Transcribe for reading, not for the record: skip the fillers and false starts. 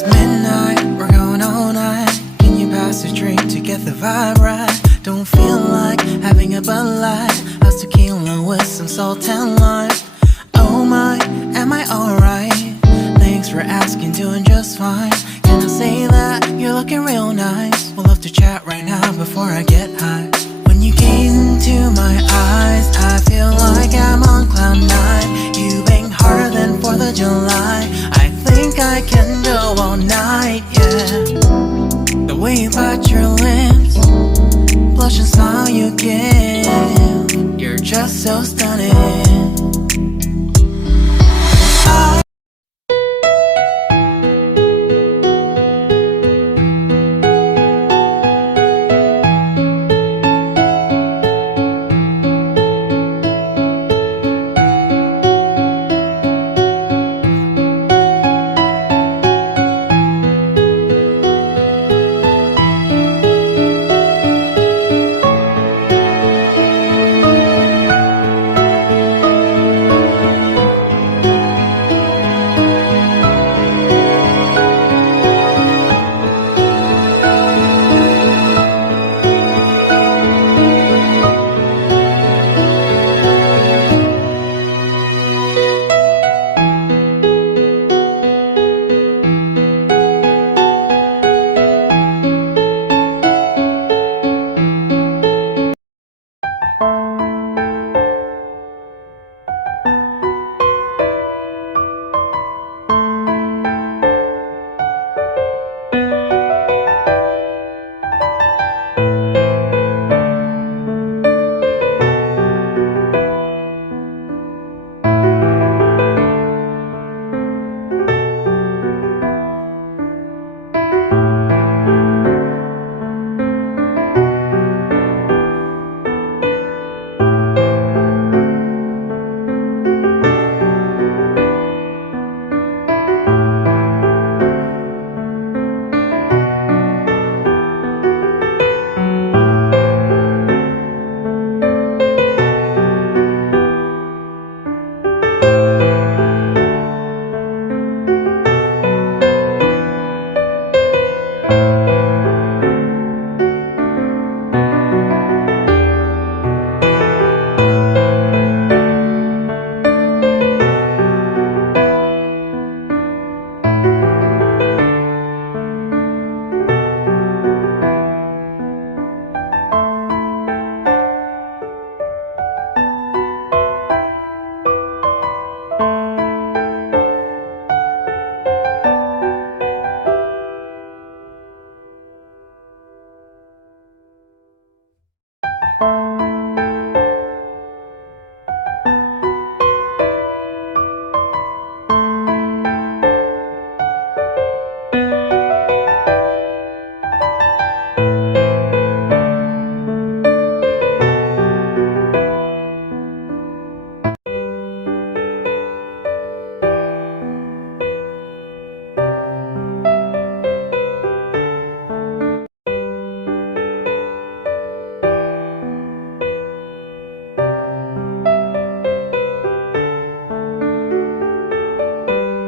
It's midnight, we're going all night. Can you pass a drink to get the vibe right? Don't feel like having a Bud Light. How's tequila with some salt and lime? Oh my, am I alright? Thanks for asking, doing just fine. Can I say that you're looking real nice? We'll love to chat right now before I get